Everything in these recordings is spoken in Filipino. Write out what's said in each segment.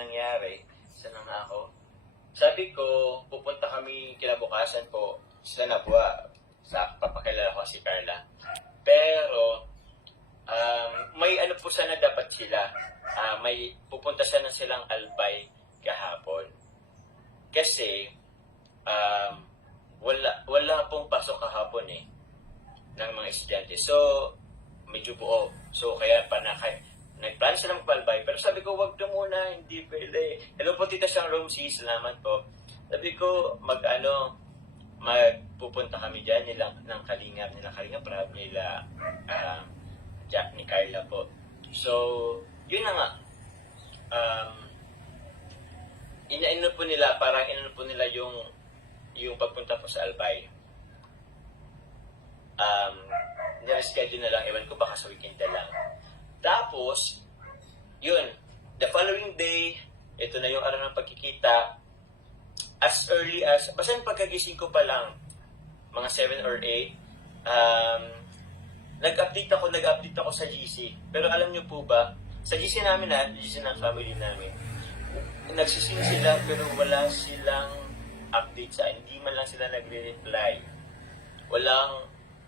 nangyari. Saan na nga ako? Sabi ko, pupunta kami kinabukasan po sa Nabua. Papakilala ko si Carla. Pero, may ano po sana dapat sila. May pupunta sana silang Albay kahapon. Kasi, wala pong pasok kahapon ng mga estudyante. So, medyo buo. So, kaya nagplan sila magpalbay. Pero sabi ko, wag na muna, hindi pwede. Hello po, Tita Siyang Romsey, salamat po. Sabi ko, magpupunta kami dyan ng Kalingap, Prab, nila Jack ni Carla po. So, yun na nga. Inaano po nila yung pagpunta po sa Albay. Nire-schedule na lang, ewan ko baka sa weekend na lang. Tapos, yun, the following day, ito na yung araw ng pagkikita. As early as, basta yung pagkagising ko pa lang, mga 7 or 8, nag-update ako sa GC. Pero alam nyo po ba, sa GC namin GC ng family namin, nagsising sila pero wala silang update sa akin. Hindi man lang sila nagre-reply.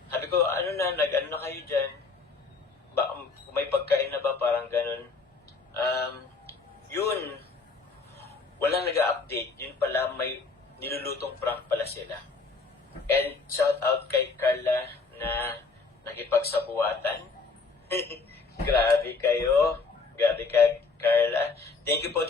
Sabi ko, ano na kayo dyan? Kung may pagkain na ba, parang ganun. Yun, walang nag-update. Yun pala, may nilulutong prank pala sila. And shout out kay Carla na nakipagsabuatan. Grabe kayo. Grabe ka, Carla. Thank you po.